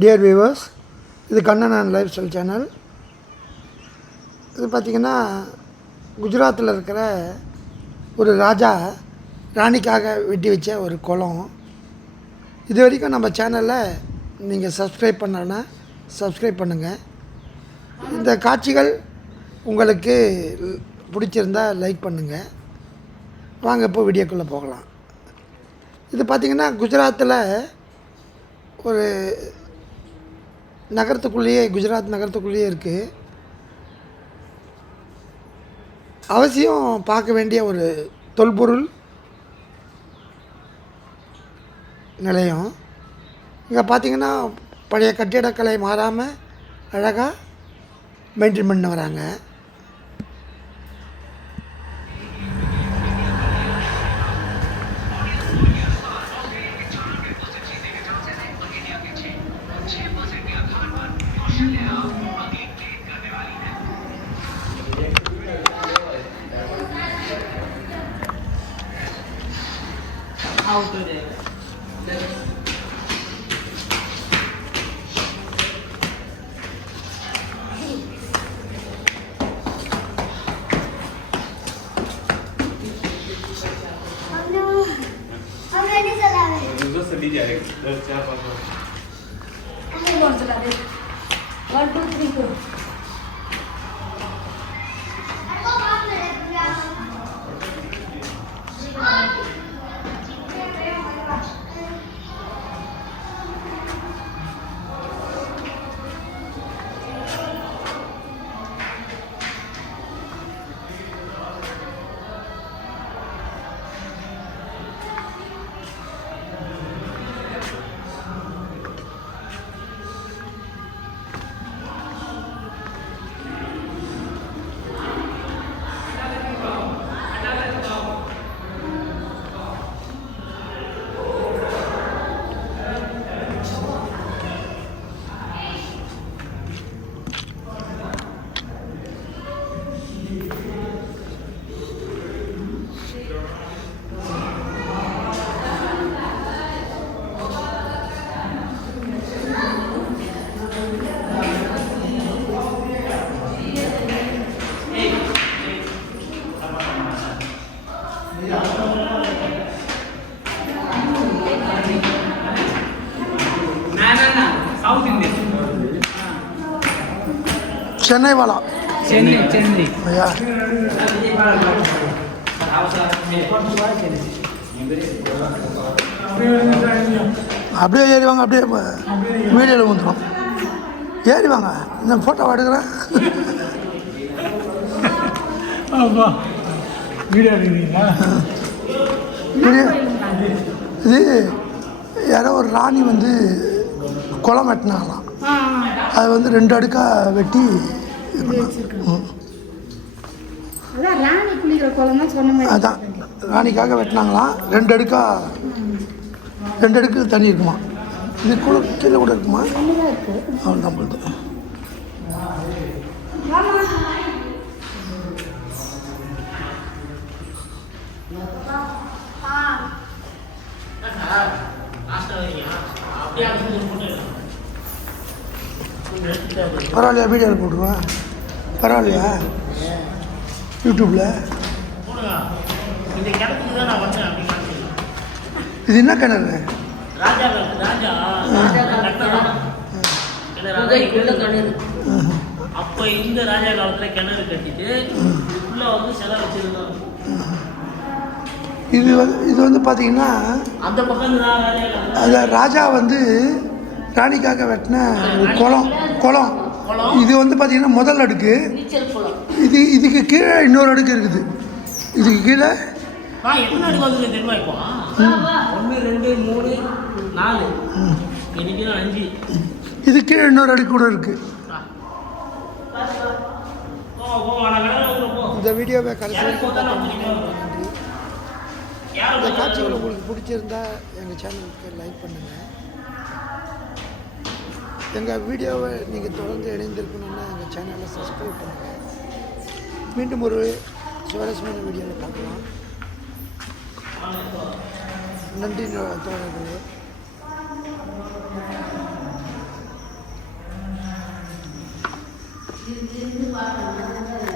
Dear viewers, இது Kannan and life style channel. இது பார்த்திங்கன்னா குஜராத்தில் இருக்கிற ஒரு ராஜா ராணிக்காக வெட்டி வச்ச ஒரு குளம். இது வரைக்கும் நம்ம சேனலில் நீங்கள் சப்ஸ்கிரைப் பண்ணலன்னா சப்ஸ்கிரைப் பண்ணுங்கள். இந்த காட்சிகள் உங்களுக்கு பிடிச்சிருந்தால் லைக் பண்ணுங்கள். வாங்க இப்போ வீடியோக்குள்ளே போகலாம். இது பார்த்திங்கன்னா குஜராத்தில் ஒரு நகரத்துக்குள்ளேயே, குஜராத் நகரத்துக்குள்ளேயே இருக்குது. அவசியம் பார்க்க வேண்டிய ஒரு தொல்பொருள் நிலையம். இங்கே பார்த்திங்கன்னா பழைய கட்டிடக்கலை மாறாமல் அழகாக மெயின்டைன் பண்ண வராங்க. சென்னை வாலா, சென்னை ஐயா, அப்படியே ஏறி வாங்க. அப்படியே வீடியோவில் வந்துடும். ஏறி வாங்க, இந்த ஃபோட்டோ எடுக்கிறேன். வீடியோ எடுக்கிறீங்களா? இது யாரோ ஒரு ராணி வந்து குளம் வெட்டினாங்களாம். அது வந்து 2 அடுக்காக வெட்டி அதான் ராணிக்காக வெட்டினாங்களாம். 2 அடுக்கு தண்ணி இருக்குமா. இது கூட கீழே கூட இருக்குமா? அவள் தான் போகுது. பரவாயில்லையா? வீடியோவில் போட்டுருவேன். பரவாயில்லையா? யூடியூப்பில் இது என்ன கிணறு? அப்போ இந்த ராஜா காலத்தில் கிணறு கட்டிட்டு வந்து சிலை வச்சிருந்தோம். இது வந்து பார்த்தீங்கன்னா அந்த பக்கம் அந்த ராஜா வந்து ராணிக்காக வெட்டின குளம். இது வந்து பார்த்தீங்கன்னா முதல் அடுக்கு. இதுக்கு கீழே இன்னொரு அடுக்கு இருக்குது. இதுக்கு கீழே எத்தனை அடுக்கு வந்து தெரியுமா? இப்போ 1 2 3 4 இன்னைக்கு 5. இது கீழே இன்னொரு அடுக்கு கூட இருக்கு. இந்த வீடியோவை கடைசி இந்த காட்சிகள் உங்களுக்கு பிடிச்சிருந்தா எங்கள் சேனலுக்கு லைக் பண்ணுங்கள். எங்கள் வீடியோவை நீங்கள் தொடர்ந்து இணைந்திருக்கணுன்னா எங்கள் சேனலை சப்ஸ்கிரைப் பண்ணுங்கள். மீண்டும் ஒரு சுவாரஸ்யமான வீடியோவில் பார்க்கலாம். நன்றி தோழர்களே. இருந்து பார்த்தோம்னா